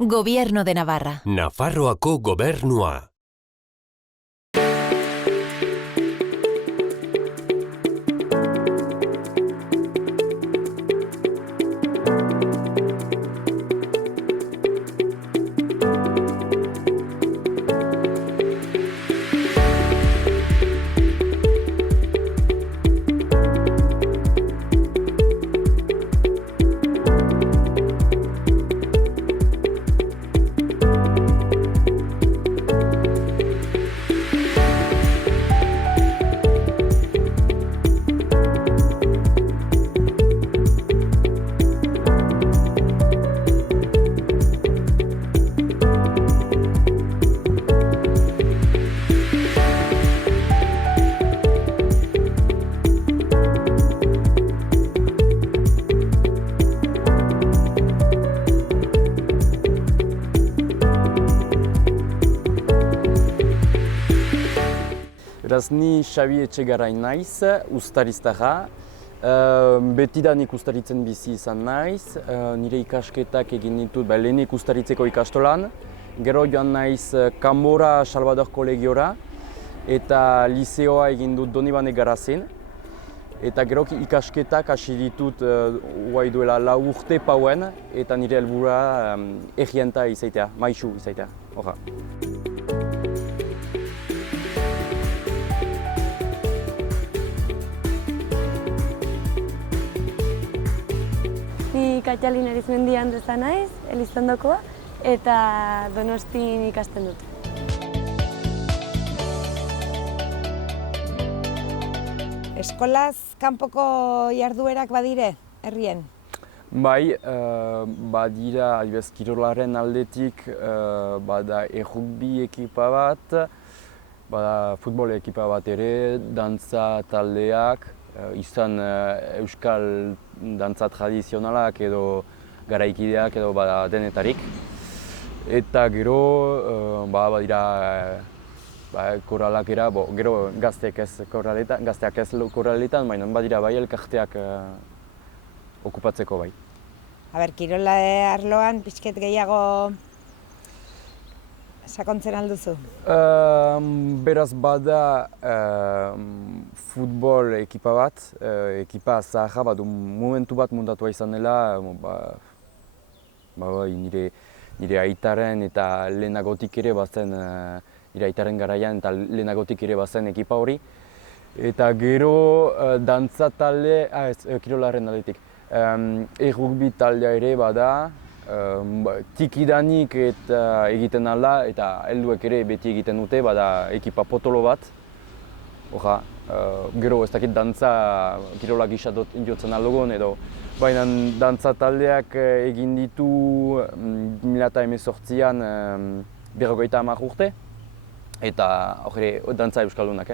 Gobierno de Navarra. Nafarroako gobernua. Beraz, ni Xabi Etxegarain naiz, uztariztarra. Betidanik uztaritzen bizi izan naiz. Nire ikasketak egin ditut lehenik uztaritzeko ikastolan. Gero joan naiz Kanbora Salvador Kolegiora eta lizeoa egin dut Donibane Garazen. Eta gero ikasketak hasi ditut guai duela 4 urte pauen eta nire helburua errienta izaitea, maisu izaitea. Horra. Ni Katjalin Arizmendi Andreza naiz, Elizondokoa, eta Donostin ikasten dut. Eskolaz kanpoko jarduerak badire, herrien? Bai, badira, adibidez, kirolaren aldetik, bada errugbi ekipa bat, bada futbol ekipa bat ere, dantza taldeak, izan euskal dantza tradizionalak edo garaikideak edo bada denetarik. Eta gero badira koralak era, gero gazteak ez korraletan, baina badira bai elkarteak okupatzeko bai. Kirola arloan pixket gehiago sakontzen alduzu? Beraz bada futbol ekipa bat, ekipa zaharra bat, momentu bat mundatua izan dela, nire aitaren eta lehenagotik ere bazen, nire aitaren garaian eta lehenagotik ere bazen ekipa hori. Eta gero dantza talde, kirolaren aldetik, errugbi taldea ere bada, tikidanik eta egiten ala eta helduek ere beti egiten dute, bada ekipa potolo bat. Horra, gero ez dakit dantza kirola gisa jotzen aldogon edo, baina dantza taldeak egin ditu 2018an 50 urte, eta hori dantza euskaldunak.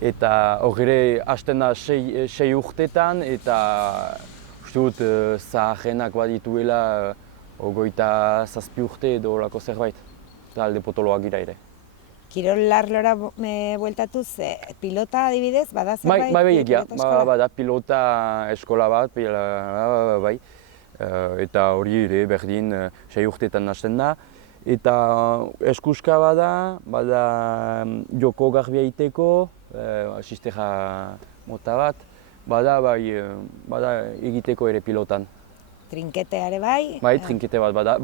Eta hori hasten da 6 urtetan eta uste dut zaharrenak badituela 27 urte edo horako zerbait, talde potoloak gira ere. Kirol arlora bueltatuz, pilota adibidez, bada zerbait? Bai, egia, bada pilota eskola bat, bai. Eta hori ere berdin 6 urtetan hasten da. Eta eskuska bada joko garbia egiteko, sistema mota bat, bada egiteko ere pilotan. Trinkete ere bai? Bai, trinkete bat bada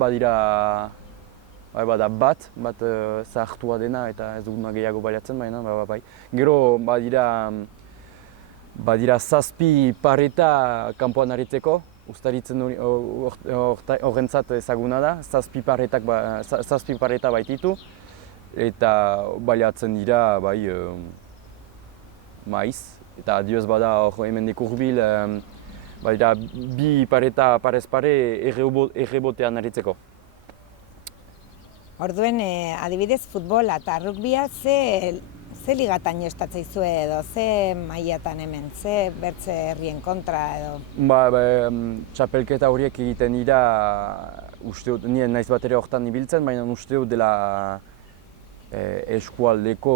bat zahartua dena eta ez duguna gehiago baliatzen, baina bai. Gero badira 7 pareta kanpoan aritzeko, uztaritzen horrentzat ezaguna da, 7 pareta baititu eta baliatzen dira maiz. Eta adioz bada hemendik hurbil, badira 2 pareta parez pare errebotean aritzeko. Orduen, adibidez futbola eta rugbia ze ligatan jostatzea edo, ze mailatan hemen, ze bertze herrien kontra edo? Txapelketa horiek egiten dira, uste dut, nien naiz bat ere horretan ibiltzen, baina uste dut dela eskualdeko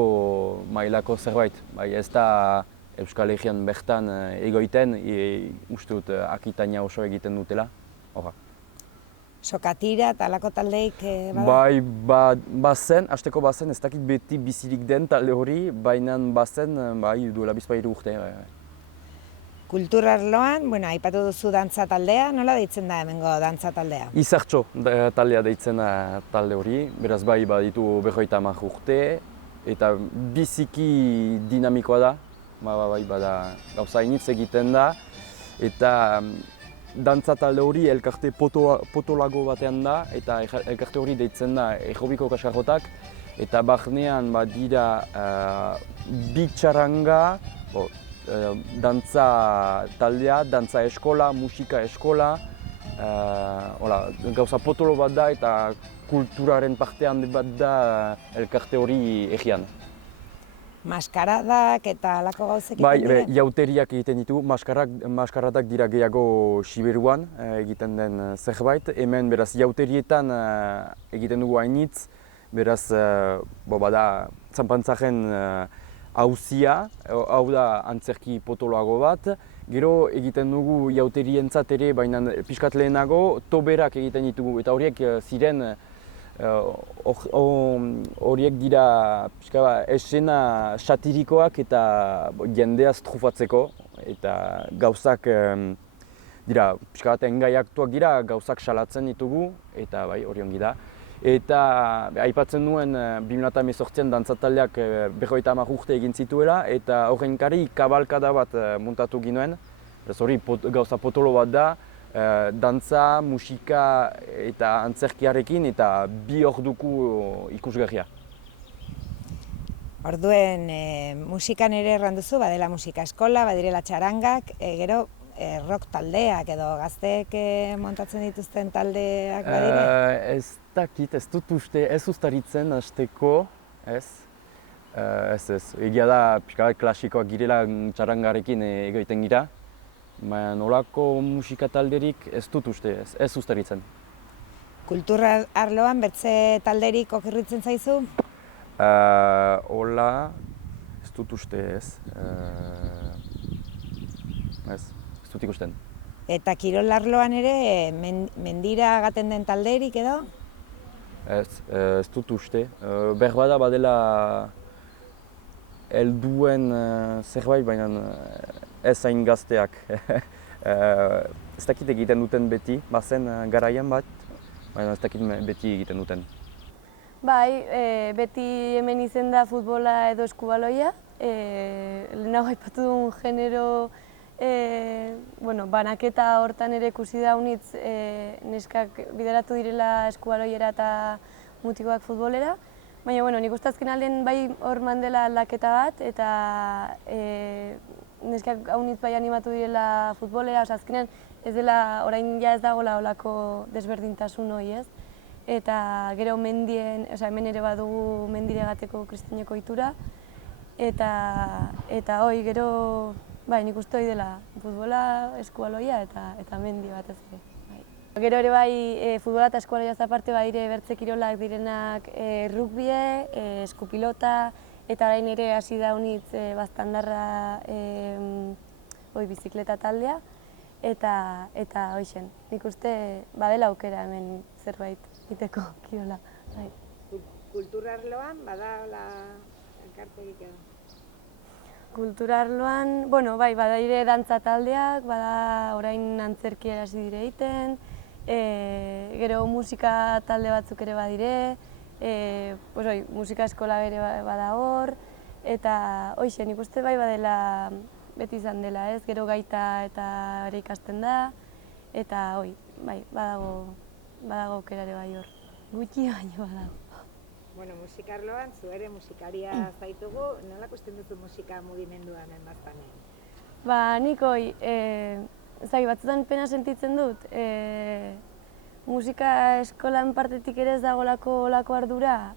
mailako zerbait. Ez da Euskal Herrian bertan egoiten, uste dut Akitania oso egiten dutela. sokatira eta alako taldeik bada? Bai, bazen, hasteko bazen, ez dakit beti bizirik den talde hori, baina bazen, bai, duela bizpahiru urte. Kultur arloan, bueno, aipatu duzu dantza taldea, nola deitzen da hemengo dantza taldea? Izartxo taldea deitzen da talde hori, beraz bai baditu 50 urte, eta biziki dinamikoa da, bai bada gauza initz egiten da, eta dantza talde hori elkarte potolago batean da, eta elkarte hori deitzen da Errobiko Kaskarrotak, eta barnean badira bi txaranga, dantza taldea, dantza eskola, musika eskola, gauza potolo bat da eta kulturaren partean bat da elkarte hori egian. Maskaradak eta alako gauzek Bai, egiten dira? jauteriak egiten ditu, maskaradak dira gehiago Siberuan egiten den zerbait. Hemen beraz jauterietan egiten dugu hainitz, beraz bada zanpantzaren hauzia, hau da antzerki potoloago bat. Gero egiten dugu jauterientzat ere, baina pixkat lehenago, toberak egiten ditugu, eta horiek ziren horiek dira esena satirikoak eta jendea strufatzeko, eta gauzak dira, pixka bat engai aktuak dira, gauzak salatzen ditugu, eta bai, hori ongi da. Eta aipatzen nuen 2018an dantzataldeak 50 urte egin zituela, eta horren kari kabalkada bat muntatu ginuen. Hori gauza potolo bat da, dantza, musika eta antzerkiarekin eta bi orduko ikusgarria. Orduen, musikan ere erranduzu, badela musika eskola, badirela txarangak, gero rock taldeak edo gazteek montatzen dituzten taldeak badire? Ez dakit, ez dut uste, ez ustaritzen hasteko, ez. Egia da, pixka bat klasikoak girela txarangarekin egiten gira. Baina nolako musika talderik ez dut uste, ez ustaritzen. Kultura arloan bertze talderik okerritzen zaizu? Hola, ez dut uste ez. Ez dut ikusten. Eta kirol arloan ere mendira agaten den talderik edo? Ez dut uste. Berbada badela helduen zerbait, baina ez hain gazteak. Ez dakit egiten duten beti, bazen garaian bat, baina ez dakit beti egiten duten. Bai, beti hemen izen da futbola edo eskubaloia. Lehenago aipatu duen genero banaketa hortan ere ikusi da unitz neskak bideratu direla eskubaloiera eta mutikoak futbolera. Baina nik uste azken aldean bai hor mandela aldaketa bat eta neskak haunitz bai animatu direla futbolera, azkenean ez dela, orain ja ez dagoela olako desberdintasun hori ez. Eta gero mendien, hemen ere badugu mendire gateko kristaineko ohitura. Eta hoi gero, nik uste hori dela futbola, eskubaloia eta mendi batez ere. Gero ere bai futbola eta eskubaloia aparte badire bertze kirolak direnak rugbie, eskupilota, eta orain ere hasi da unitz baztandarra bizikleta taldea. Eta hoixen, nik uste badela aukera hemen zerbait egiteko kirola. Kultura arloan bada elkarterik edo? Kultura arloan, bada ere dantza taldeak, bada orain antzerkia hasi dire egiten, gero musika talde batzuk ere badire, musika eskola ere bada hor, eta hoixen, nik uste bai badela beti izan dela, ez? Gero gaita eta ere ikasten da, eta badago aukera ere bai hor. Gutxi baino badago. Musika arloan, zu ere musikaria zaitugu, nola ikusten duzu musika mugimenduan Mazpanen? Nik batzutan pena sentitzen dut, musika eskolan partetik ere ez dagoelako ardura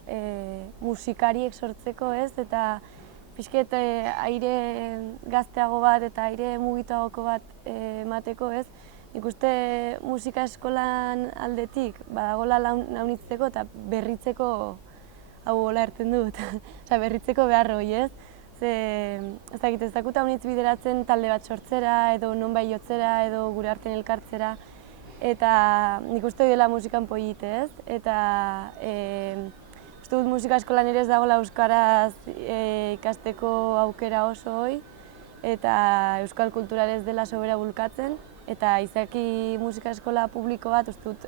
musikariek sortzeko, ez? Eta pixket aire gazteago bat eta aire mugituagoko bat emateko, ez? Nik uste musika eskolan aldetik badagoela launitzeko eta berritzeko hau hola erten dut, berritzeko behar hori, ez? Ez dakut haunitz bideratzen talde bat sortzera, edo nonbait jotzera, edo gure artean elkartzera, eta nik uste dela musikan polite, ez? Eta uste dut musika eskolan ere ez dagoela euskaraz ikasteko aukera oso hoi, eta euskal kultura ere ez dela sobera bulkatzen, eta izaki musika eskola publiko bat uste dut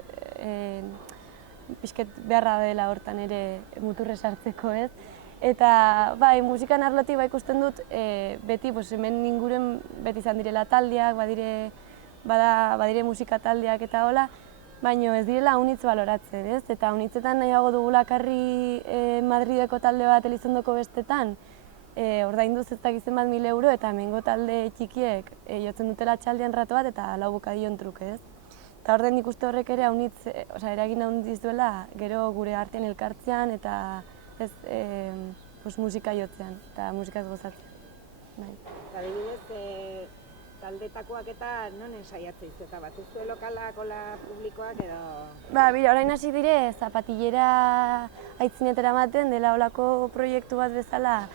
pixket beharra dela hortan ere muturre sartzeko, ez? Eta bai, musikan arlotik ikusten dut beti hemen inguren beti izan direla taldeak, badire musika taldeak eta hola, baina ez direla unitz baloratzen, ez? Eta unitzetan nahiago dugula karri Madrideko talde bat Elizondoko bestetan, ordainduz ez dakizen bat 1000 euro eta hemengo talde txikiek jotzen dutela txaldean rato bat eta lau bokadillon truke, ez? Eta orden nik uste horrek ere eragin handiz duela gero gure artean elkartzean eta ez musika jotzean eta musikaz gozatzen. Adibidez, taldetakoak eta non ensaiatzen eta batuzue lokalak, ola publikoak edo... Bira, orain hasi dire, zapatillera aitzinetera ematen, dela olako proiektu bat bezala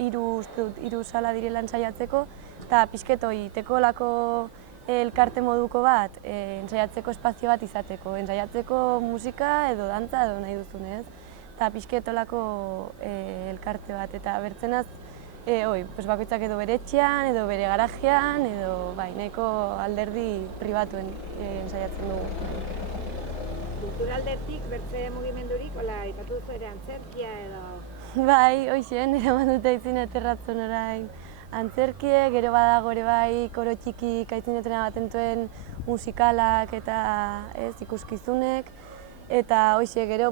hiru sala direla ensaiatzeko, eta pixketoi, teko olako elkarte moduko bat, ensaiatzeko espazio bat izateko, ensaiatzeko musika edo dantza edo nahi duzunez, eta pixketolako elkarte bat, eta bertzenaz, bakoitzak edo bere etxean, edo bere garajean, edo nahiko alderdi pribatuen ensaiatzen dugu. Kulturaldetik bertze mugimendurik, ipatu duzu ere antzerkia edo... Bai, hoxen, eraman dute aitzin aterratzen orain antzerkie, gero badago ere bai koro txiki aitzinetena baten duen musikalak eta ikuskizunek, eta hoxe gero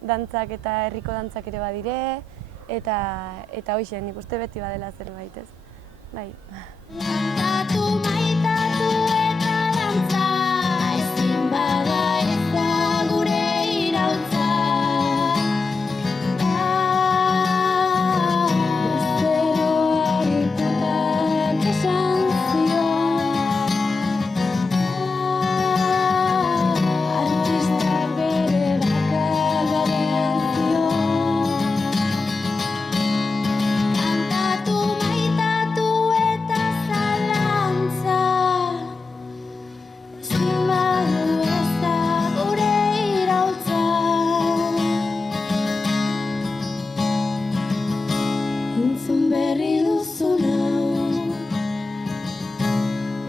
dantzak eta herriko dantzak ere badire, eta hoxe, nik uste beti badela zerbait, ez? Bai. Maitatu eta dantza, ezin bada ez da gure iraultza.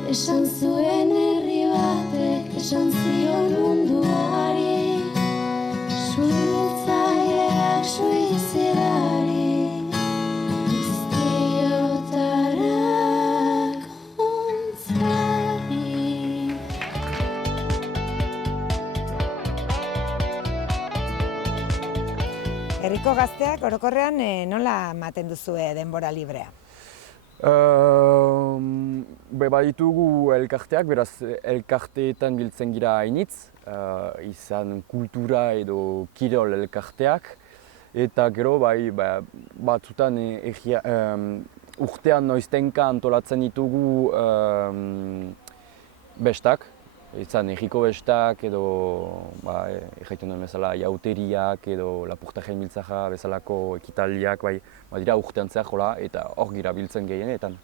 Esan zuen herri batek, esan zion munduari, suhiltzaileak suizidari, iztriotarak ontzari. Herriko gazteak orokorrean nola ematen duzue denbora librea? Baditugu elkarteak, beraz elkarteetan biltzen gira hainitz, izan kultura edo kirol elkarteak, eta gero batzutan urtean noiztenka antolatzen ditugu bestak, izan herriko bestak edo egiten duen bezala jauteriak edo lapurtajen biltzaja bezalako ekitaldiak dira urtean zehar jola eta hor gira biltzen gehienetan.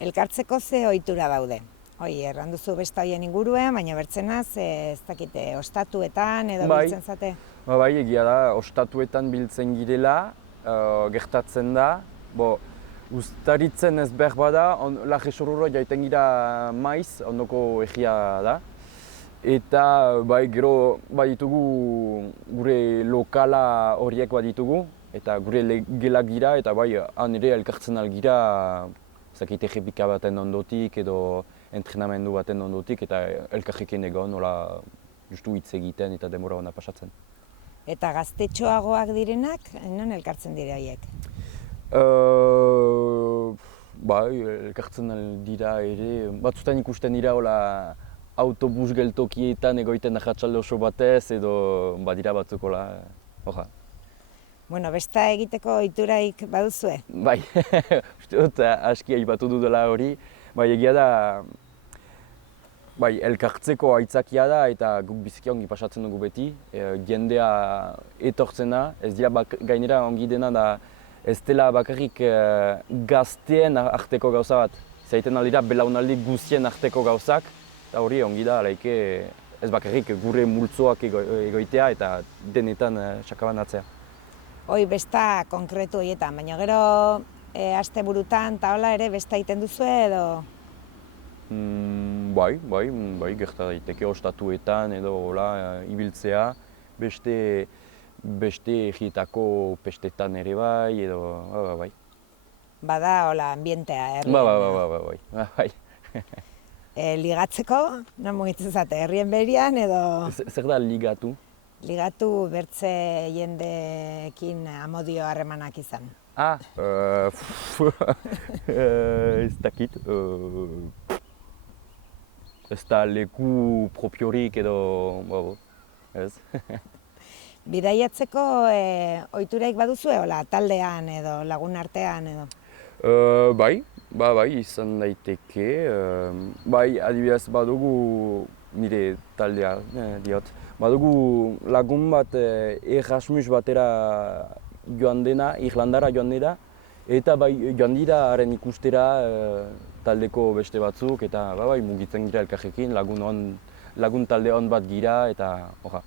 Elkartzeko ze ohitura daude? Erranduzu besta horien inguruen, baina bertzenaz ez dakite ostatuetan edo biltzen zate? Bai, egia da, ostatuetan biltzen girela, gertatzen da. Uztaritzen ez behar bada, Laje Sorruro jaiten gira maiz, ondoko egia da. Eta gero baditugu gure lokala horiek baditugu, eta gure gelak gira, eta han ere elkartzen algira zakite ejepika baten ondotik edo entrenamendu baten ondotik, eta elkarrekin egon, nola justu hitz egiten eta denbora ona pasatzen. Eta gaztetxoagoak direnak, non elkartzen dira horiek? Elkartzen dira ere, batzutan ikusten dira autobus geltokietan egoiten arratsalde oso batez edo badira batzuk horra. Besta egiteko ohituraik baduzue? Bai, uste dut aski aipatu dudala hori, egia da elkartzeko aitzakia da eta guk biziki ongi pasatzen dugu beti, jendea etortzen da, ez dira gainera ongi dena da ez dela bakarrik gazteen arteko gauza bat. zaiten aldira belaunaldi guztien arteko gauzak, eta hori ongi da, alaike, ez bakarrik gure multzoak egoitea eta denetan sakabanatzea. Hoi besta konkretu horietan, baina gero asteburutan eta hola ere besta egiten duzu edo? Bai, gerta daiteke ostatuetan edo hola ibiltzea, beste egietako pestetan ere bai, edo bai. Bada hola ambientea, Bai. Ligatzeko, non mugitzen zate, herrien berian edo? Zer da ligatu? Ligatu bertze jendeekin amodio harremanak izan. Ez dakit. Ez da leku propiorik edo, ez? Bidaiatzeko ohituraik baduzue, hola, taldean edo lagun artean edo? Bai, izan daiteke. Bai, adibidez badugu nire taldea diot. Badugu lagun bat Erasmus batera joan dena, Irlandara joan dena, eta bai joan dira haren ikustera taldeko beste batzuk, eta bai mugitzen gira elkarrekin, lagun talde on bat gira, eta hoja.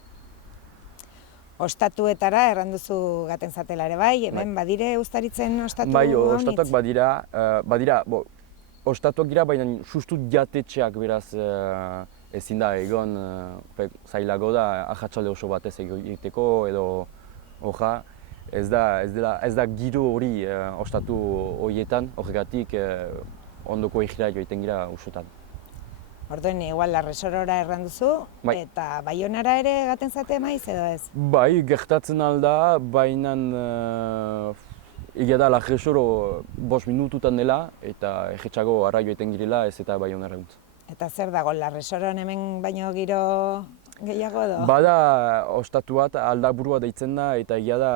Ostatuetara erranduzu gaten zatela ere bai, hemen badire Uztaritzen ostatu Bai, honitz? ostatuak badira, ostatuak dira, baina sustu jatetxeak beraz ezin da egon, zailago da ahatsalde oso batez egiteko edo hoja, ez da giro hori ostatu horietan, horregatik ondoko egira joiten gira usotan. Orduan, igual Larresorora erranduzu, Bai. eta Baionara ere gaten zate maiz edo ez? Bai, gertatzen alda, baina egia da Larresoro 5 minututan dela eta egetxago arra joiten girela ez eta Baionara dut. Eta zer dago, Larresoron hemen baino giro gehiago edo? Bada ostatu bat Aldaburua deitzen da eta egia da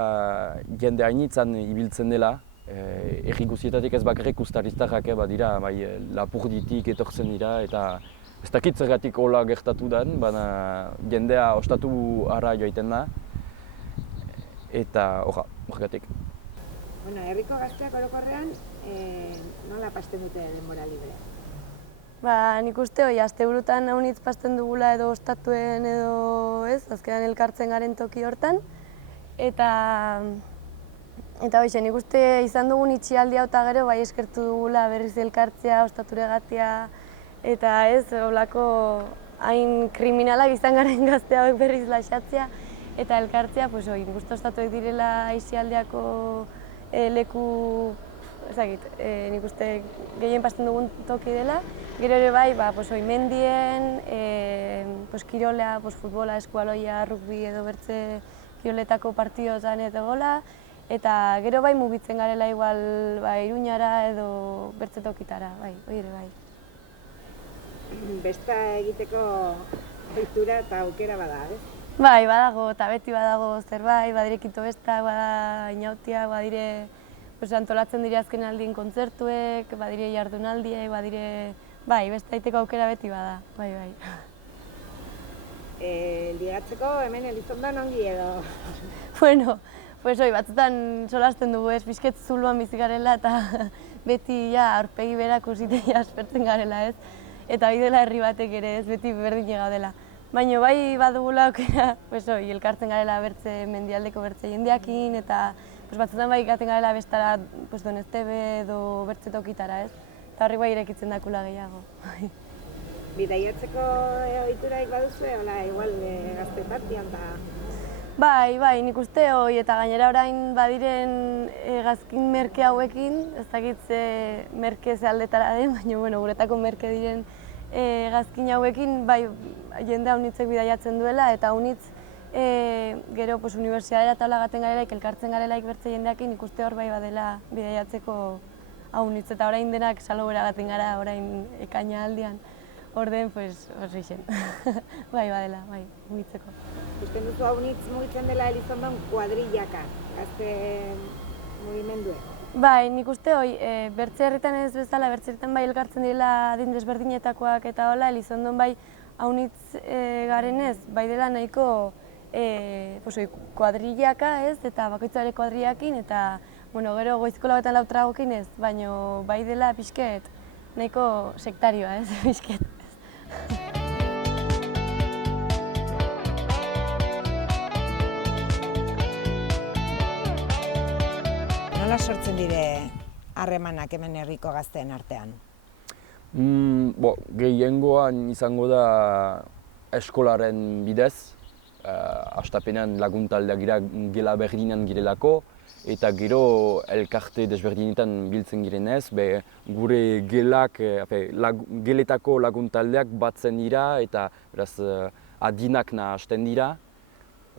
jende hainitzan ibiltzen dela. Herri guztietatik ez bakarrik uztariztarrak badira, bai Lapurditik etortzen dira eta ez dakit zergatik hola gertatu den, baina jendea ostatu arra joiten da eta horregatik. Bueno, herriko gazteak orokorrean nola pasten dute denbora libre? Nik uste hori, asteburutan haunitz pasten dugula edo ostatuen edo ez, azkenan elkartzen garen toki hortan. Eta hoxe, nik uste izan dugun itxialdia eta gero bai eskertu dugula berriz elkartzea, ostaturegatia, eta ez, holako hain kriminalak izan garen gazte hauek berriz laxatzea, eta elkartzea, pues hori, nik uste ostatuek direla itxialdiako leku, ezagit, nik uste gehien pasten dugun toki dela. Gero ere bai, pues hori, mendien, pues kirola, pues futbola, eskualoia, rugbi edo bertze kiroletako partidotan eta gola, eta gero bai mugitzen garela igual Iruñara edo bertze tokitara, bai, hori ere bai. Besta egiteko ohitura eta aukera bada, ez? Bai, badago, eta beti badago zerbait, badire kito bestak, bada inautiak, badire antolatzen dire azken aldien kontzertuek, badire jardunaldiek, badire... Bai, besta egiteko aukera beti bada, bai. Ligatzeko hemen Elizondan ongi edo? Bueno, pues hoi, batzutan solasten dugu ez, pixket zuluan bizi garela eta beti aurpegi berak usitea aspertzen garela ez. Eta hori dela herri batek ere ez, beti berdin gaudela. Baina bai badugula aukera, pues hoi, elkartzen garela bertze mendialdeko bertze jendeakin eta batzutan bai gaten garela bestara Donestebe edo bertze tokitara ez. Eta horri bai irekitzen dakula gehiago. Bidaiatzeko ohituraik baduzue, igual gazte partian eta... Bai, nik uste hoi eta gainera orain badiren gazkin merke hauekin, ez dakit ze merke ze aldetara den, baina guretako merke diren gazkin hauekin, bai jende haunitzek bidaiatzen duela eta haunitz gero unibertsitatera eta hola gaten garelaik, elkartzen garelaik bertze jendeakin, ikuste hor bai badela bidaiatzeko haunitz eta orain denak salobera gaten gara orain ekaina aldian. Orden, pues, horreixen. Bai, badela, bai, mugitzeko. Usten duzu haunitz mugitzen dela Elizondon kuadrillaka, gazte mugimenduek? Bai, nik uste hoi, bertze herritan ez bezala, bertze herritan bai elkartzen direla adin desberdinetakoak eta hola, Elizondon bai haunitz garenez, bai dela nahiko kuadrillaka ez, eta bakoitzare kuadrillakin, eta gero goizko lauetan lautragokin ez, baina bai dela pixket, nahiko sektarioa, ez, bizket. Nola sortzen dire harremanak hemen herriko gazteen artean? Gehiengoan izango da eskolaren bidez, hastapenean laguntaldeak gira gela berdinean girelako, eta gero elkarte desberdinetan biltzen girenez, gure geletako laguntaldeak batzen dira eta beraz adinak nahasten dira,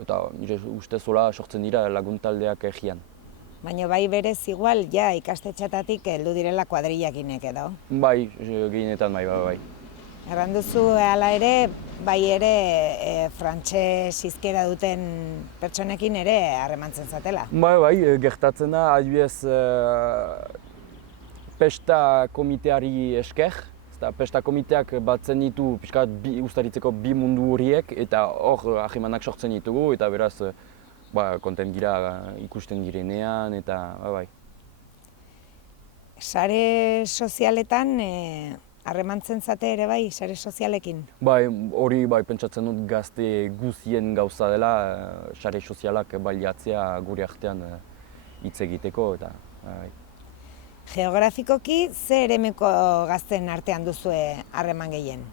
eta nire ustez hola sortzen dira laguntaldeak egian. Baina bai berez igual, ja ikastetxatatik heldu direla kuadrillakinek edo? Bai, gehienetan bai. Erran duzu hala ere, bai ere frantses hizkera duten pertsonekin ere harremantzen zatela. Bai, gertatzen da, adibidez pesta komiteari esker, pesta komiteak batzen ditu pixkat uztaritzeko bi mundu horiek, eta hor harremanak sortzen ditugu, eta beraz kontent gira ikusten girenean, eta bai. Sare sozialetan harremantzen zate ere bai, sare sozialekin? Bai, hori pentsatzen dut gazte guzien gauza dela, sare sozialak baliatzea gure artean hitz egiteko, eta bai. Geografikoki, ze eremeko gazten artean duzue harreman gehien?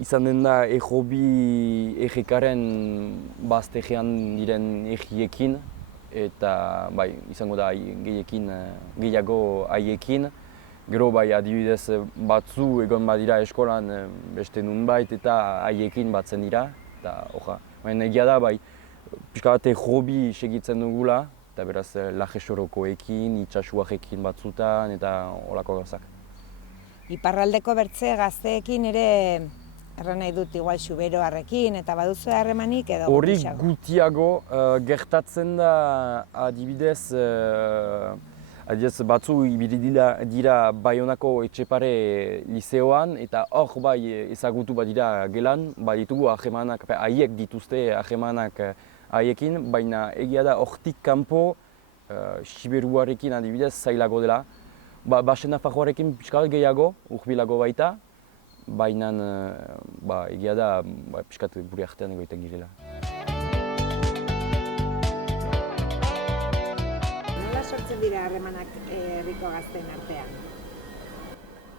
Izan den da Ejobi egekaren baztegean diren egiekin, eta izango da gehiago haiekin. Gero adibidez batzu egon badira eskolan beste nunbait eta haiekin batzen dira. Baina egia da pixka bat Ejobi segitzen dugula, eta beraz Lajesorokoekin, Itxasuarekin batzutan eta horako gauzak. Iparraldeko bertze gazteekin ere erran nahi dut igual Xuberoarrekin eta baduzu harremanik edo hori gutxiago? gutiago gertatzen da adibidez batzu ibili dira Baionako Etxepare lizeoan eta hor ezagutu badira gelan, baditugu harremanak, haiek dituzte harremanak haiekin, baina egia da hortik kanpo Xuberoarekin adibidez zailago dela. Basen Nafarroarekin pixka bat gehiago, urbilago baita, baina egia da pixka bat gure artean egoiten girela. Nola sortzen dira harremanak herriko gazteen artean?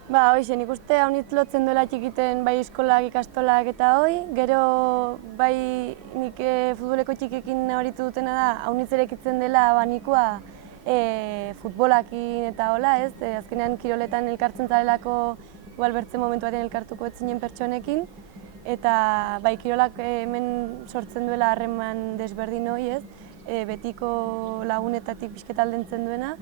Hoxe, nik uste haunitz lotzen duela txikiten bai eskolak, ikastolak eta gero bai nik futboleko txikekin nabaritu dutena da, haunitz erekitzen dela abanikua futbolakin eta hola, ez? Azkenean kiroletan elkartzen zarelako igual bertze momentu batean elkartuko ez zinen pertsonekin, eta bai kirolak hemen sortzen duela harreman desberdin hori, ez? Betiko lagunetatik pixket aldentzen duena,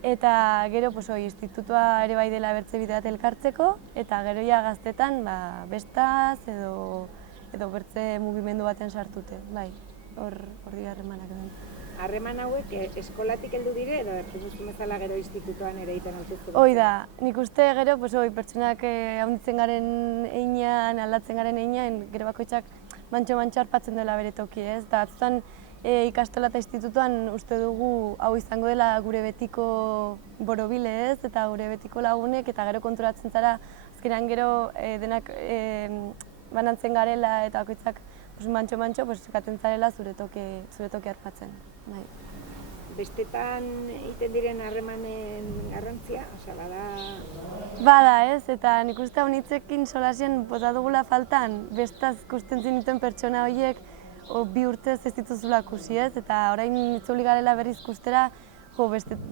eta gero institutua ere bai dela bertze bide bat elkartzeko, eta gero gaztetan bestaz edo bertze mugimendu batean sartute, bai, hor dira harremanak edo. Harreman hauek eskolatik heldu dire edo erkizuzun bezala gero institutuan ere egiten autuztu? Hoi da, nik uste gero pertsonak haunditzen garen einean, aldatzen garen einean, gero bakoitzak mantxo harpatzen dela bere toki, ez? Eta batzutan ikastola eta institutuan uste dugu hau izango dela gure betiko borobile, ez? Eta gure betiko lagunek, eta gero konturatzen zara, azkenean gero denak banantzen garela eta bakoitzak mantxo ikaten zarela zure toki harpatzen. Bestetan egiten diren harremanen garrantzia, bada... Bada ez, eta nik uste haunitzekin solasien bota dugula faltan, bestaz ikusten zinuten pertsona horiek bi urtez ez dituzula ikusi ez, eta orain itzuli garela berriz ikustera,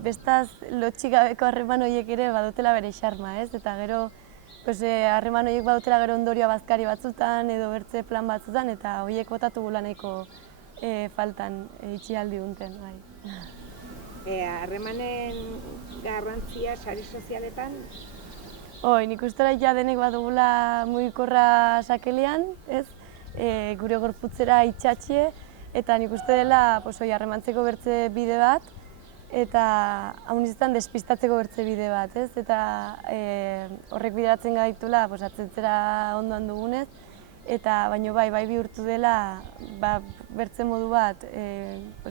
bestaz lotxik gabeko harreman horiek ere badutela bere xarma ez, eta gero harreman horiek badutela gero ondorioa bazkari batzutan edo bertze plan batzutan, eta horiek botatu gula nahiko faltan itxialdi unten. Harremanen garrantzia sare sozialetan? Nik ustera denek badugula mugikorra sakelean, ez? Gure gorputzera itxatxie, eta nik uste dela harremantzeko bertze bide bat, eta haunizetan despistatzeko bertze bide bat, ez? Eta horrek bideratzen gaitula atzentzera ondoan dugunez, eta baino bai bihurtu dela bertze modu bat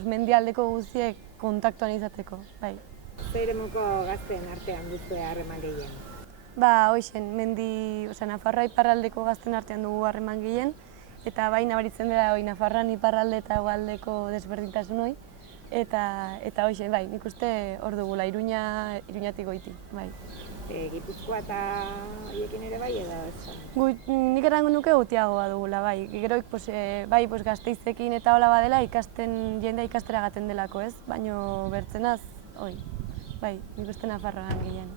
mendialdeko guztiek kontaktuan izateko, bai. Ze eremuko gazteen artean duzu harreman gehien? Ba, hoixen, Nafarroa iparraldeko gazten artean dugu harreman gehien, eta bai nabaritzen dela Nafarroan iparralde eta hegoaldeko desberdintasun hori, eta hoixen, bai, nik uste hor dugula, Iruñatik goiti, bai. Gipuzkoa eta hiekin ere bai edo ez? Nik erango nuke gutiagoa dugula, bai. Geroik, bai, Gasteizekin eta hola badela jendea ikastera gaten delako, ez? Baina bertzenaz, bai, nik uste Nafarroan gehien.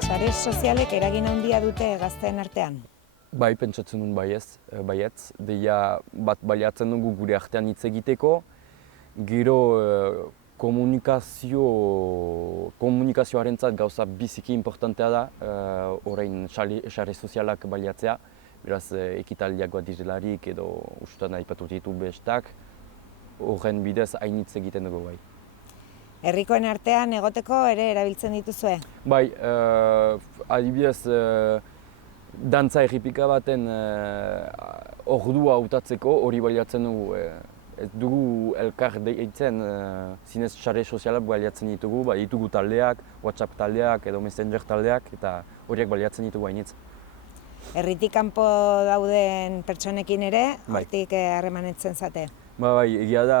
Sare sozialek eragin handia dute gazteen artean? Bai, pentsatzen duen baietz. Deia bat baliatzen dugu gure artean hitz egiteko. Gero komunikazioarentzat gauza biziki importantea da, orain sare sozialak baliatzea. Beraz, ekitaldiak bat direlarik edo ustean aipatu ditu bestak, horren bidez hainitz egiten dugu bai. Herrikoen artean egoteko ere erabiltzen dituzue? Bai, adibidez, dantza erripika baten ordua hautatzeko hori baliatzen dugu. Ez dugu elkar deitzen, zinez sare sozialak baliatzen ditugu, ditugu taldeak, WhatsApp taldeak edo Messenger taldeak, eta horiek baliatzen ditugu hainitz. Herritik kanpo dauden pertsonekin ere, hortik harremanetzen zate? Bai, egia da,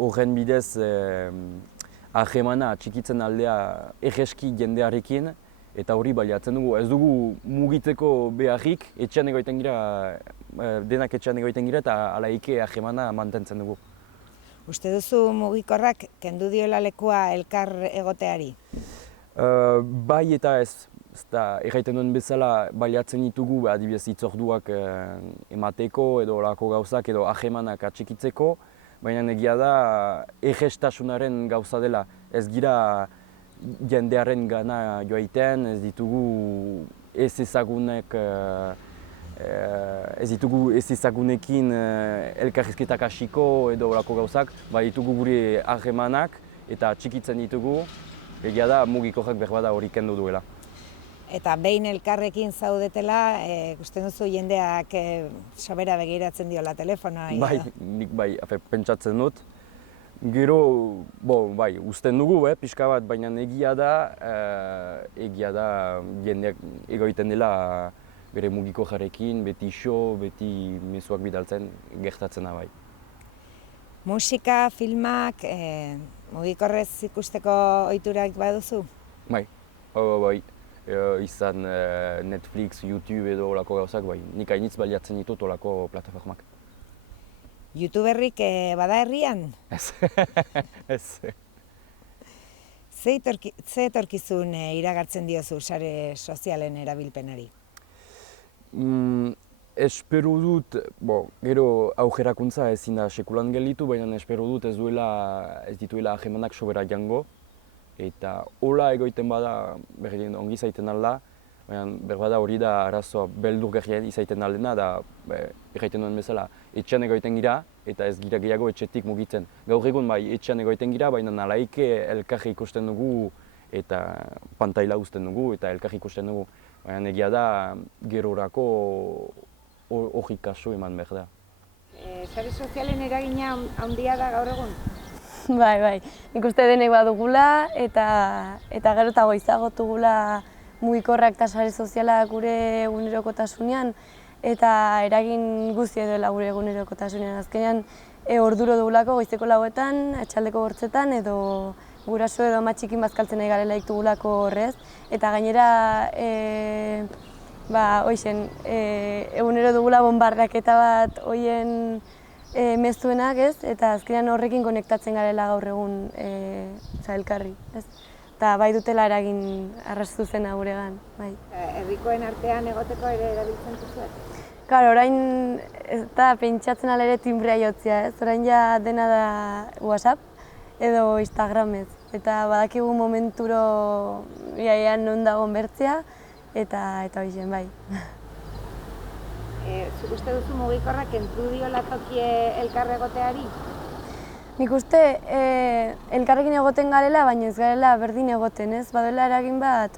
horren bidez harremana txikitzen aldea erreski jendearekin, eta hori baliatzen dugu. Ez dugu mugitzeko beharrik, etxean egoiten gira, denak etxean egoiten gira eta alaike harremana mantentzen dugu. Uste duzu mugikorrak kendu diola lekua elkar egoteari? Bai eta ez. Erraiten duen bezala baliatzen ditugu, adibidez hitzorduak emateko edo olako gauzak edo harremanak atxikitzeko, baina egia da errestasunaren gauza dela. Ez gira jendearen gana joaiten, ez ditugu ez ezagunekin elkarrizketak hasiko edo olako gauzak, ditugu gure harremanak eta txikitzen ditugu, egia da mugikorrak berbada hori kendu duela. Eta behin elkarrekin zaudetela, ikusten duzu jendeak sobera begiratzen diola telefonoa. Bai, nik bai, pentsatzen dut. Gero, bai, usten dugu, pixka bat, baina egia da jendeak egoiten dela bere mugikorrarekin, beti iso, beti mezuak bidaltzen gertatzen da bai. Musika, filmak, mugikorrez ikusteko ohiturak baduzu? Bai, izan Netflix, YouTube edo olako gauzak, bai, nik hainitz baliatzen ditut olako plataformak. YouTuberrik bada herrian? Ez, ez. Ze etorkizun iragartzen diozu sare sozialen erabilpenari? Espero dut, gero aukerakuntza ezin da sekulan gelditu, baina espero dut ez dituela harremanak sobera jango. Eta hola egoiten bada, berdin ongi izaiten alda, baina berbada hori da arazoa beldurgarria izaiten aldena, da erraiten duen bezala etxean egoiten gira eta ez gira gehiago etxetik mugitzen. Gaur egun bai etxean egoiten gira, baina nalaike elkarri ikusten dugu eta pantaila uzten dugu eta elkarri ikusten dugu. Baina egia da gerorako hori kasu eman behar da. Sare sozialen eragina handia da gaur egun? Bai, nik uste denek badugula eta gero eta goizago dugula mugikorrak eta sare sozialak gure egunerokotasunean eta eragin guztia duela gure egunerokotasunean. Azkenean orduro dugulako goizeko 4etan, atxaldeko 8etan edo guraso edo ama txikin bazkaltzen nahi garela dugulako horrez. Eta gainera, egunero dugula bombardaketa bat hoien mezuenak, ez? Eta azkenean horrekin konektatzen garela gaur egun elkarri, ez? Eta bai dutela eragin arrastu zena guregan, bai. Herrikoen artean egoteko ere erabiltzen duzuet? Claro, orain ez da pentsatzen ala ere timbrea jotzea, ez? Orain ja dena da WhatsApp edo Instagramez. Eta badakigu momenturo iaian non dagoen bertzea eta hoizen, bai. Zuk uste duzu mugikorrak kendu diola tokie elkar egoteari? Nik uste elkarrekin egoten garela, baina ez garela berdin egoten, ez? Badela eragin bat,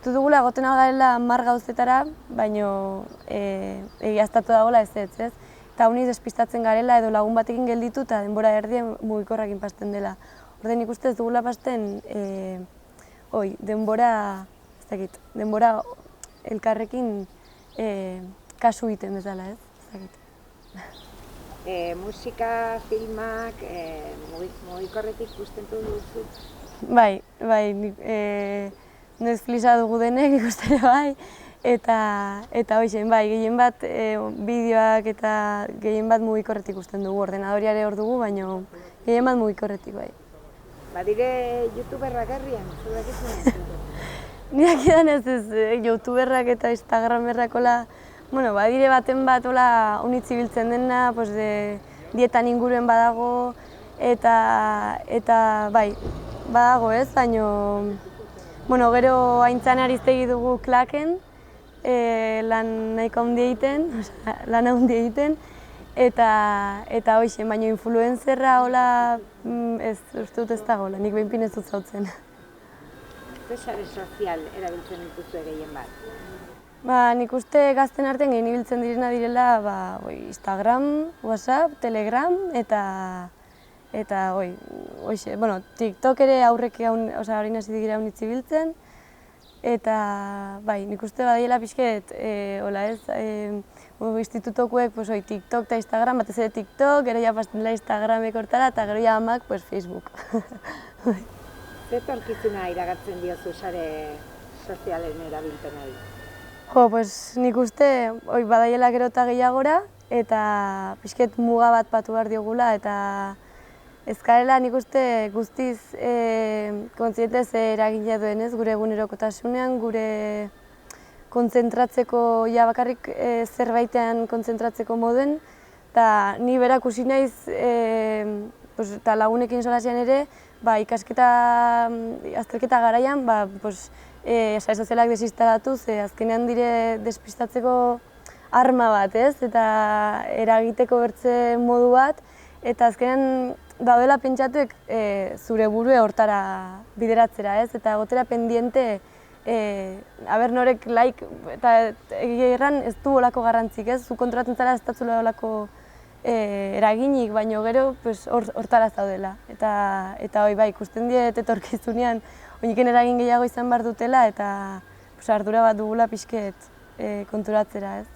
uste dugula egoten algarela 10 gauzetara, baino egiaztatu dagoela ez. Eta honi despistatzen garela edo lagun batekin gelditu eta denbora erdien mugikorrakin pasten dela. Orde nik uste ez dugula pasten denbora elkarrekin kasu egiten bezala, ez? Musika, filmak, mugikorretik ikusten duzu? Bai, Netflixa dugu denek ikustera bai, eta hoxen, bai, gehien bat bideoak eta gehien bat mugikorretik ikusten dugu, ordenadoriare hor dugu, baina gehien bat mugikorretik bai. Badire youtuberrak herrian, zurak izan? Nirak edan ez youtuberrak eta instagramerrak badire baten bat unitzi biltzen dena, dietan inguruen badago, eta bai, badago ez, baina gero aintzan ariztegi dugu Klaken, lan nahiko handi egiten, eta hoxen, baina influenzerra ez uste dut ez dagoela, nik behinpin ez dut zautzen. Sare sozial erabiltzen dituzue gehien bat? Nik uste gazten artean gehien ibiltzen direla Instagram, WhatsApp, Telegram eta TikTok ere aurrek hori hasi dira unitzi biltzen. Eta nik uste badiela pixket, institutokuek TikTok eta Instagram, batez ere TikTok, gero ja pasten dela Instagramek hortara eta gero ja amak Facebook. Zer etorkizuna iragartzen diozu sare sozialen erabilpenari? Nik uste badaiela gero eta gehiagora eta pixket muga bat batu behar diogula eta ezkarela nik uste guztiz kontziente ze eragina duen ez, gure egunerokotasunean, gure kontzentratzeko, bakarrik zerbaitean kontzentratzeko moduen, eta ni berak usi naiz eta lagunekin solasean ere, azterketa garaian, sare sozialak desinstalatu, ze azkenean dire despistatzeko arma bat, ez? Eta eragiteko bertze modu bat, eta azkenean daudela pentsatuek zure burue hortara bideratzera, ez? Eta gotera pendiente, norek like, eta egia erran ez du olako garrantzik, ez? Zu kontrolatzen zara ez datzula olako eraginik, baino gero hortara zaudela. Eta ikusten diet etorkizunean oiniken eragin gehiago izan behar dutela eta ardura bat dugula pixket konturatzera, ez?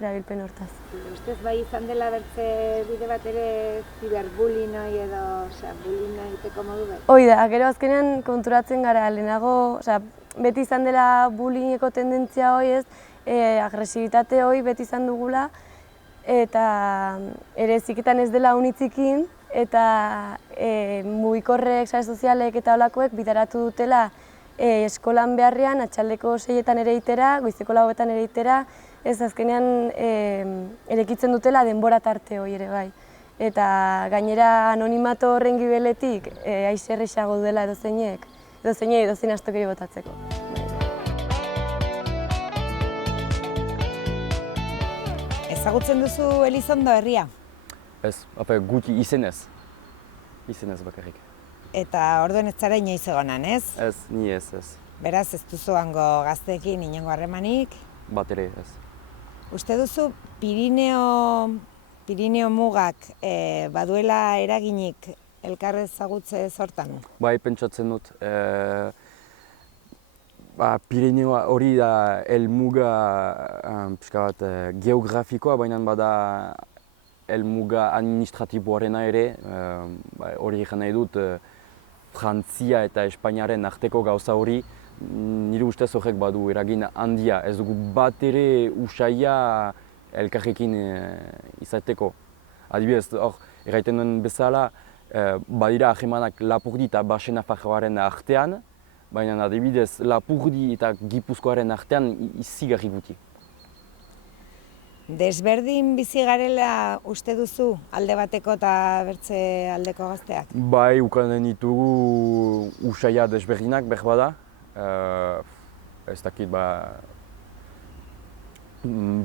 Erabilpen hortaz. Ustez bai izan dela bertze bide bat ere ziberbullying edo bullying egiteko modu bai? Hoi da, gero azkenean konturatzen gara lehenago, beti izan dela bullyingeko tendentzia hoi ez, agresibitate hoi beti izan dugula, eta ere ziketan ez dela unitzikin, eta mugikorrek, sare sozialek eta holakoek bidaratu dutela eskolan beharrean, atxaldeko 6etan ere itera, goizeko 4etan ere itera, ez azkenean erekitzen dutela denbora tarte hori ere bai. Eta gainera anonimato horren gibeletik aize errexago dela edozein astokeri botatzeko. Ezagutzen duzu Elizondo herria? Ez, gutxi izenez bakarrik. Eta orduen ez zara inoiz egonan, ez? Ez, ni ez. Beraz ez duzu hango gazteekin inongo harremanik? Bat ere ez. Uste duzu Pirineo mugak baduela eraginik elkar ezagutze sortan? Bai, pentsatzen dut. Pirineo hori da helmuga geografikoa, baina bada helmuga administratiboarena ere. Hori egin nahi dut Frantzia eta Espainiaren arteko gauza hori. Nire ustez horrek badu eragin handia, ez dugu bat ere usaia elkarrekin izateko. Adibidez, hor, erraiten duen bezala, badira ahemanak Lapurdi eta Baxe-Nafarroaren artean, baina adibidez Lapurdi eta Gipuzkoaren artean izigarri guti. Desberdin bizi garela uste duzu alde bateko eta bertze aldeko gazteak? Bai, ukanen ditugu usaia desberdinak berbada. Ez dakit,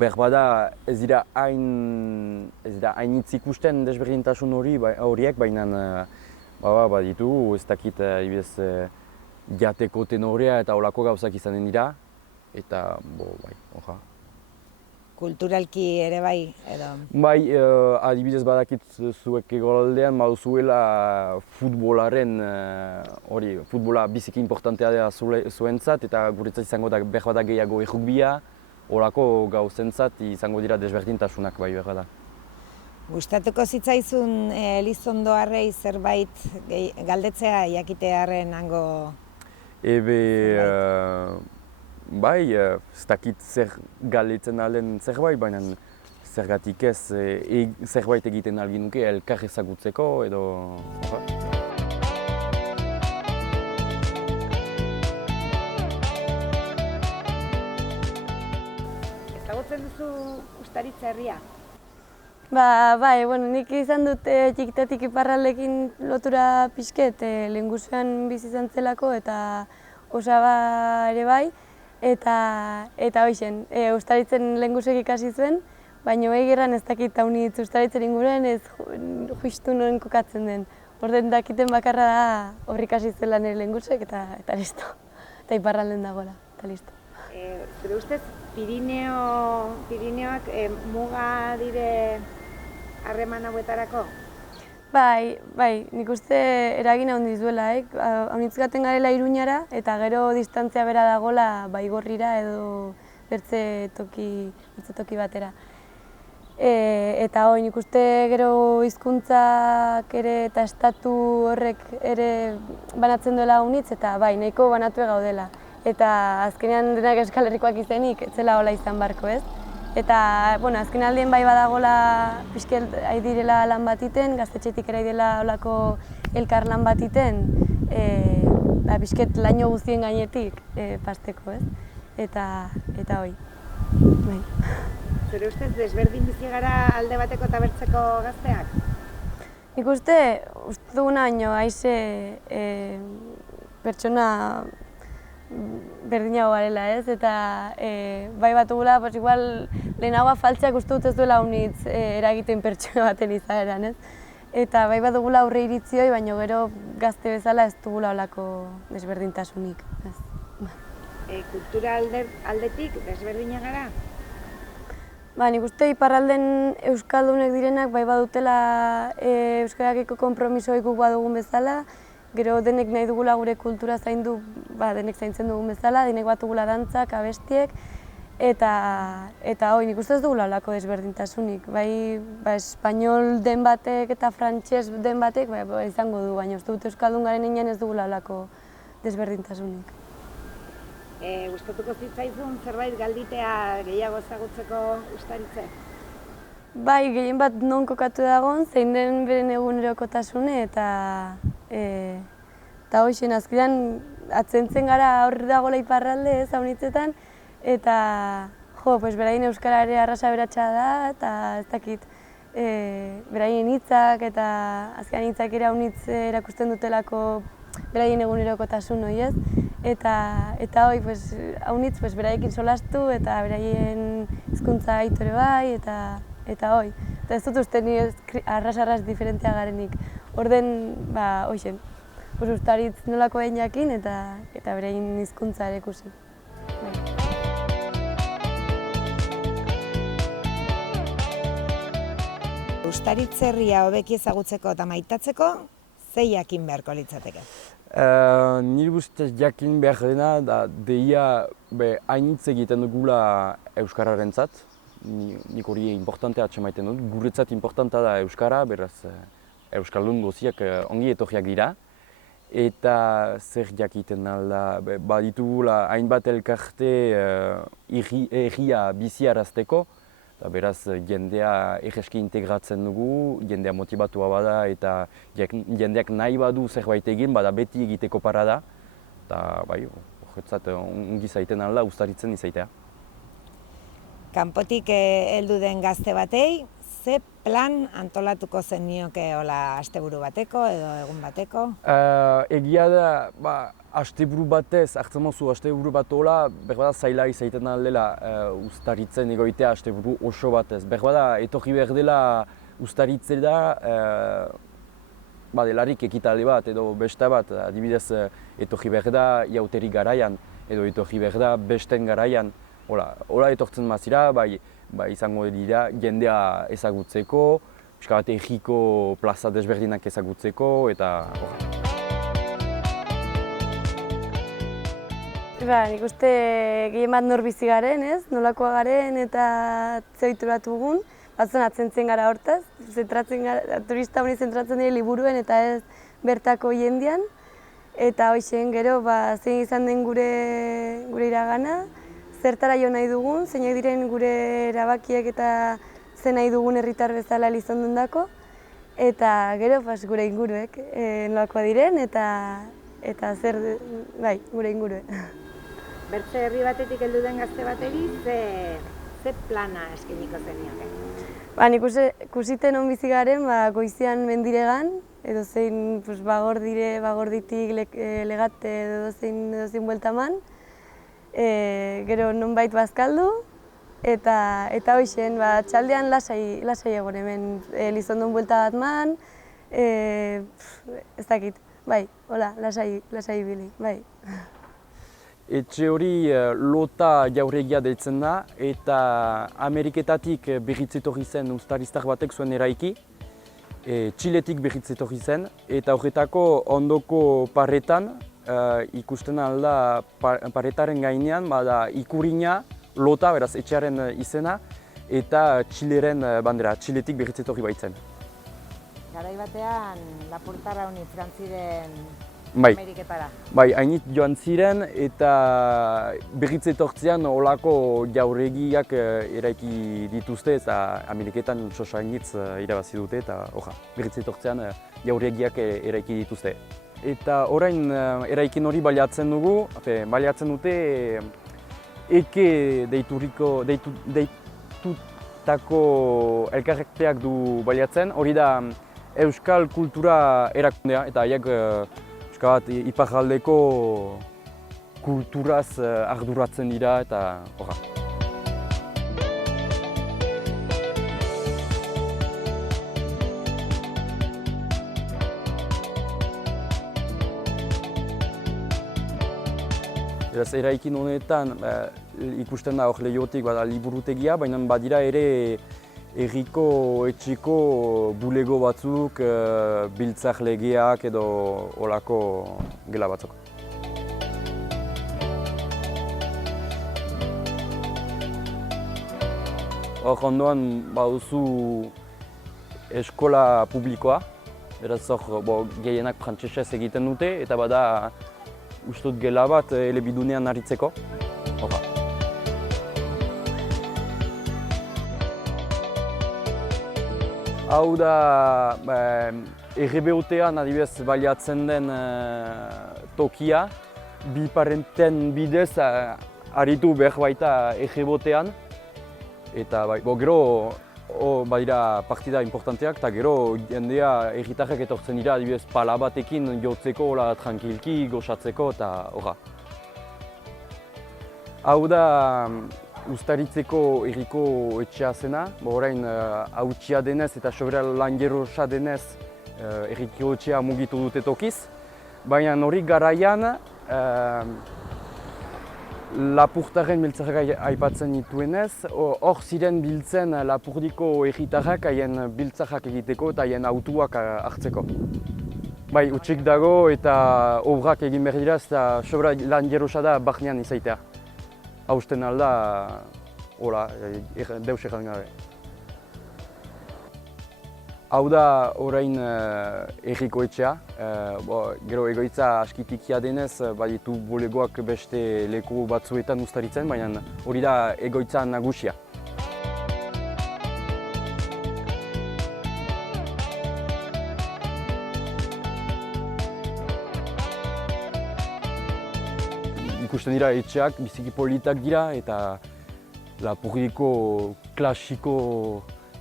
berbada ez dira hainitz ikusten desberdintasun horiek, baina baditu, ez dakit, jateko tenorea eta olako gauzak izanen dira. Eta, bai, hoja. Kulturalki ere bai, edo... Bai, adibidez badakit zuek egoaldean baduzuela futbola biziki importantea da zuentzat eta guretzat izango da behar bada gehiago errugbia, horako gauzentzat izango dira desberdintasunak bai behar da. Gustatuko zitzaizun Elizondoarrei zerbait galdetzea jakitearren hango... Bai, ez dakit zer galdetzen alden zerbait, baina zergatik ez zerbait egiten algin nuke elkar ezagutzeko edo... Ezagutzen duzu Uztaritza herria? Bai, nik izan dut txikitatik iparraldekin lotura pixket, lehengusuan bizi izan zelako eta Osaba ere bai, eta hoixen, Uztaritzen lehengusek ikasi zuen, baina gerran ez dakit haunitz Uztaritzen inguruan ez justu noren kokatzen den. Orden dakiten bakarra da hor ikasi zela nire lehengusek eta listo. Eta iparralden dagoela, eta listo. Zure ustez, Pirineoak muga dire harreman hauetarako? Bai, nik uste eragin handiz duela, haunitz gaten garela Iruñara eta gero distantzia bera dagoela Baigorrira edo bertze toki batera. Eta nik uste gero hizkuntzak ere eta estatu horrek ere banatzen duela haunitz eta bai, nahiko banatu gaudela. Eta azkenean denak Euskal Herrikoak izenik, ez zela hola izan barko, ez? Eta, azken aldien bai badagola pixket direla lan bat iten, gaztetxetik ere dela holako elkar lan bat iten, pixket laino guztien gainetik pasteko, ez? Eta hoi. Bai. Zure ustez, desberdin bizi gara alde bateko eta bertzeko gazteak? Nik uste duguna baino haize pertsona berdinago garela, ez? Eta bai batugula, igual lehenagoa faltzeak uste dut ez duela haunitz eragiten pertsona baten izaeran, ez? Eta bai batugula aurre iritzioi, baina gero gazte bezala ez dugula olako desberdintasunik, ez? Kultura aldetik desberdina gara? Nik uste iparralden euskaldunek direnak bai badutela euskarakiko konpromisoik guk badugun bezala, gero denek nahi dugula gure kultura zaindu, denek zaintzen dugun bezala, denek batugula dantzak, abestiek, eta nik uste ez dugula olako desberdintasunik. Bai, espainol den batek eta frantses den batek izango du, baina uste dut euskaldun garen inean ez dugula olako desberdintasunik. Gustatuko zitzaizun zerbait galditea gehiago ezagutzeko Uztaritze? Bai, gehien bat non kokatu dagoen, zein den beren egunerokotasune eta hoxen azkenean atzentzen gara aurri dagoela iparralde ez haunitzetan eta beraien euskara ere arrasa beratxa da eta ez dakit beraien hitzak eta azkenean hitzak ere haunitz erakusten dutelako beraien egunerokotasun hori ez eta hoi haunitz beraiekin solastu eta beraien hizkuntza aitore bai eta hoi. Eta ez dut uste ni arras diferentea garenik. Orden, hoxen, Uztaritz nolako egin jakin eta beraien hizkuntza ere ikusi. Uztaritz herria hobeki ezagutzeko eta maitatzeko, ze jakin beharko litzateke? Nire guztiaz jakin behar dena da deia hainitz egiten dugula euskararentzat. Nik hori importantea atxemaiten dut. Guretzat importanta da euskara, beraz euskaldun goziak ongi etorriak dira. Eta zer jakiten alda, baditugula hainbat elkarte erria biziarazteko. Beraz, jendea egeski integratzen dugu, jendea motibatua bada eta jendeak nahi badu zerbait egin, bada beti egiteko parada. Eta horretzat ongi zaiten alda, Uztaritzen izaitea. Kanpotik heldu den gazte batei, ze plan antolatuko zenioke asteburu bateko edo egun bateko? Egia da, asteburu batez, hartzen mozu asteburu bat hola, berbada zaila izaiten aldela Uztaritzen egoitea asteburu oso batez. Berbada etorri behar dela Uztaritzera badelarik ekitaldi bat edo beste bat, adibidez etorri behar da jauteri garaian edo etorri behar da besten garaian. Hola etortzen mazira, bai izango dira jendea ezagutzeko, pixka bat egiko plaza desberdinak ezagutzeko eta Nik uste gehien bat nor bizi garen, nolakoa garen eta zeuturatu dugun. Batzuen atzentzen gara hortaz, turista honi zentratzen dira liburuen eta ez bertako jendean. Eta hoxen gero zein izan den gure iragana, zertara jo nahi dugun, zeinak diren gure erabakiek eta zen nahi dugun herritar bezala Elizondondako. Eta gero gure inguruek nolakoa diren eta zer, gure ingurue. Bertze herri batetik heldu den gazte bateri, ze plana eskeniko zenioke? Nik ikusiten on bizi garen, goizean mendiregan, edo zein bagorditik legate edo zein buelta eman, gero nonbait bazkaldu, eta hoxen, txaldean lasai egon hemen Elizondon buelta bat man, ez dakit, hola, lasai ibili, bai. Etxe hori lota jauregia deitzen da eta Ameriketatik berriz etorri zen ustaristar batek zuen eraiki, Txiletik berriz etorri zen eta horretako ondoko paretan ikusten alda paretaren gainean bada ikurina, lota, beraz etxearen izena eta Txileren bandera, Txiletik berriz etorri baitzen. Garai batean lapurtarra honi izan ziren Bai, Ameriketara. hainit joan ziren eta berriz etortzean olako jauregiak eraiki dituzte eta Ameriketan sosainitz irabazi dute eta berriz etortzean jauregiak eraiki dituzte. Eta orain eraikin hori baliatzen dugu, baliatzen dute eke deitutako elkarrekteak du baliatzen, hori da euskal kultura erakundea eta haiek iparraldeko kulturaz arduratzen dira eta horra. Beraz, eraikin honetan ikusten da hor lehiotik liburutegia, baina badira ere herriko etxeko bulego batzuk, biltzar legeak edo olako gela batzuk. Hor ondoan baduzu eskola publikoa, beraz hor gehienak frantsesez egiten dute eta bada ustut gela bat elebidunean aritzeko. Hau da RBOtean adibidez baliatzen den tokia, bi parenten bidez aritu behar baita RBOtean. Eta gero badira partida importanteak eta gero jendea herritarrek etortzen dira adibidez pala batekin jotzeko, tranquilki, goxatzeko eta horra. Hau da Uztaritzeko herriko etxea zena, orain hautsia denez eta sobera langerosa denez herriko etxea mugitu dute tokiz. Baina hori garaian Lapurtarren biltzarrak aipatzen dituenez, hor ziren biltzen Lapurdiko herritarrak haien biltzarrak egiteko eta haien autuak hartzeko. Utzik dago eta obrak egin behar dira eta sobera langerosa da barnean izaitea. Hausten alda, deus egan gabe. Hau da orain herriko etxea, gero egoitza askitikia denez, baditu bulegoak beste leku batzuetan uztaritzen, baina hori da egoitza nagusia. Ikusten dira etxeak biziki politak dira eta Lapurdiko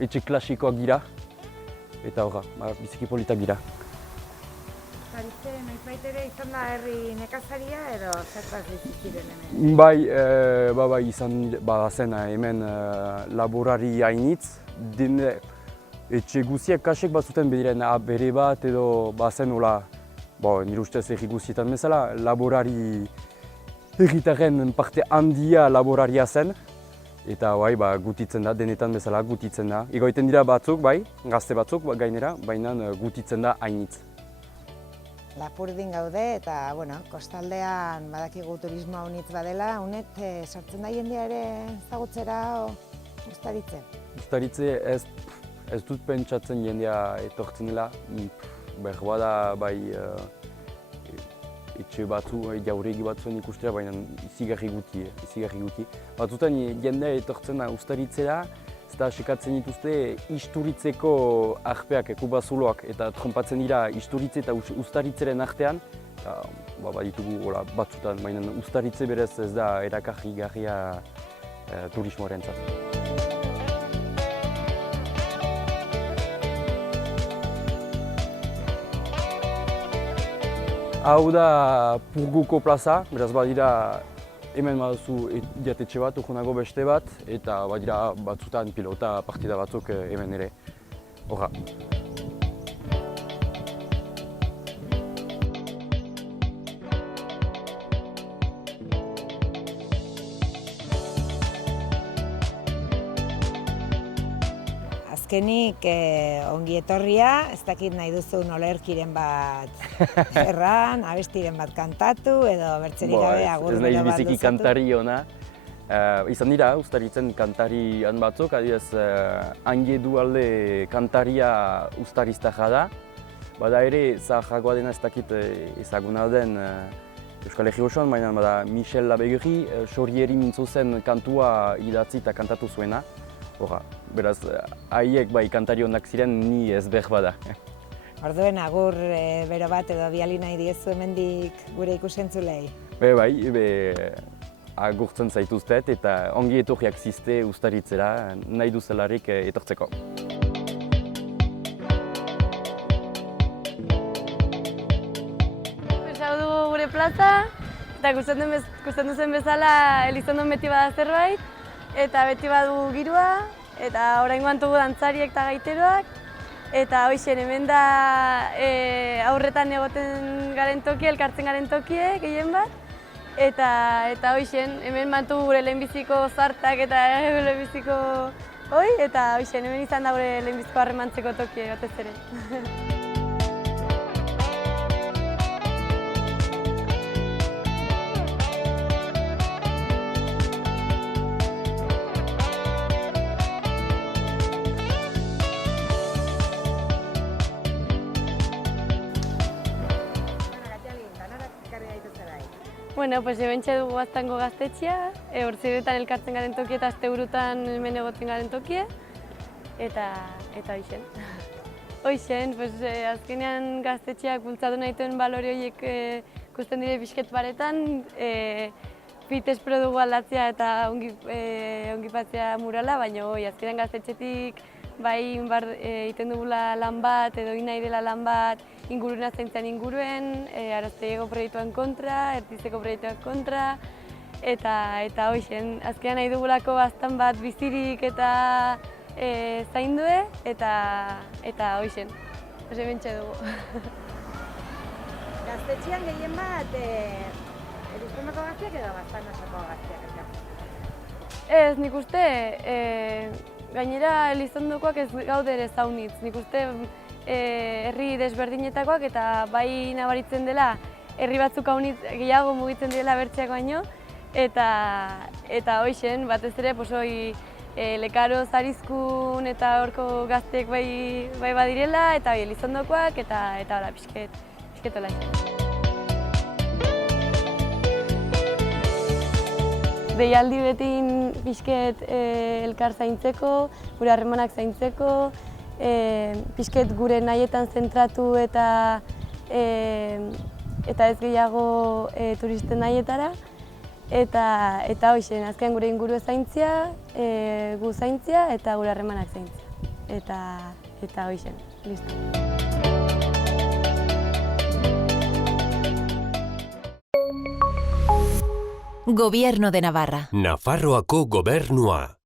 etxe klasikoak dira. Eta horra, biziki politak dira. Zaritze, noizbait ere izan da herri nekazaria edo zertaz biziziren hemen? Bai, izan zen hemen laborari hainitz. Etxe guziak kasek bazuten bediren bere bat edo bazen hola, nire ustez erri guzietan bezala, laborari herritarren parte handia laboraria zen. Eta gutitzen da, denetan bezala gutitzen da. Egoiten dira batzuk, gazte batzuk gainera, baina gutitzen da hainitz. Lapurdin gaude eta, kostaldean badakigu turismoa unitz badela, unet sortzen da jendea ere ezagutzera ustaritze? Ustaritze ez dut pentsatzen jendea etortzen dela, behar da etxe batzu, jauregi batzuen ikustera, baina izigarri guti. Batzutan jendea etortzen da ustaritzera, eta sekatzen dituzte isturitzeko arpeak, kubazuloak, eta trompatzen dira isturitze eta ustaritzeren artean. Baditugu batzutan, baina ustaritze berez ez da erakarrigarria turismoarentzat. Hau da Purguko plaza, beraz badira hemen baduzu jatetxe bat, urgunago beste bat, eta badira batzutan pilota partida batzuk hemen ere. Horra. Azkenik ongi etorria, ez dakit nahi duzun olerkiren bat erran, abestiren bat kantatu edo bertzerik gabe agur ez nahi biziki kantari ona. Izan dira, ustaritzen kantarian batzuk, adibidez Ange Dualde kantaria ustariztaja da. Bada ere, zaharragoa dena ez dakit ezaguna den Euskal Herri osoan, baina bada Michel Labegui, Sorieri mintzo zen kantua idatzi eta kantatu zuena. Horra, beraz, haiek kantari onak ziren, ni ez behar bada. Orduen agur bero bat edo biali nahi diezu hemendik gure ikusentzulei? Agurtzen zaituztet eta ongi etorriak ziste ustaritzera, nahi duzelarik etortzeko. Hau dugu gure plaza, eta gusten duzen bezala Elizondon beti bada zerbait, eta beti badu girua, eta oraingoan dugu dantzariek eta gaiteroak, eta hoixen hemen da aurretan egoten garen toki, elkartzen garen tokie, gehien bat, eta hoixen hemen mantugu gure lehenbiziko zartak eta lehenbiziko eta hoixen hemen izan da gure lehenbiziko harremantzeko tokie batez ere. Bueno, pues ebentxe dugu Gaztango gaztetxea, Hortziretan elkartzen garen toki eta asteburutan hemen egoten garen tokie, eta hoixen. Hoixen, pues, azkenean gaztetxeak bultzatu nahi duen balore horiek ikusten dire pixket baretan, fitez dugu aldatzea eta ongipatzea murala, baina azkenean gaztetxetik egiten dugula lan bat edo nahi dela lan bat inguruen zaintzan inguruen, Araztegieko proiektuan kontra, Ertizeko proiektuan kontra, eta hoixen, azkenean nahi dugulako baztan bat bizirik eta zaindue, eta hoixen, hementxe dugu. Gaztetxean gehien bat, Elizondoko gazteak edo Gaztanasako gazteak? Ez, nik uste, gainera Elizondokoak ez gaude ere zaunitz. Nik uste herri desberdinetakoak eta bai nabaritzen dela herri batzuk haunitz gehiago mugitzen direla bertzeak baino. Eta hoixen, batez ere, Lekaro, Zarizkun eta horko gazteek bai badirela, eta Elizondokoak eta hola, pixket hola. Deialdi betin pixket elkar zaintzeko, gure harremanak zaintzeko, pixket gure nahietan zentratu eta ez gehiago turisten nahietara. Eta hoixen, azken gure inguru zaintzia, gu zaintzia eta gure harremanak zaintzia. Eta hoixen, listo. Gobierno de Navarra. Nafarroako gobernua.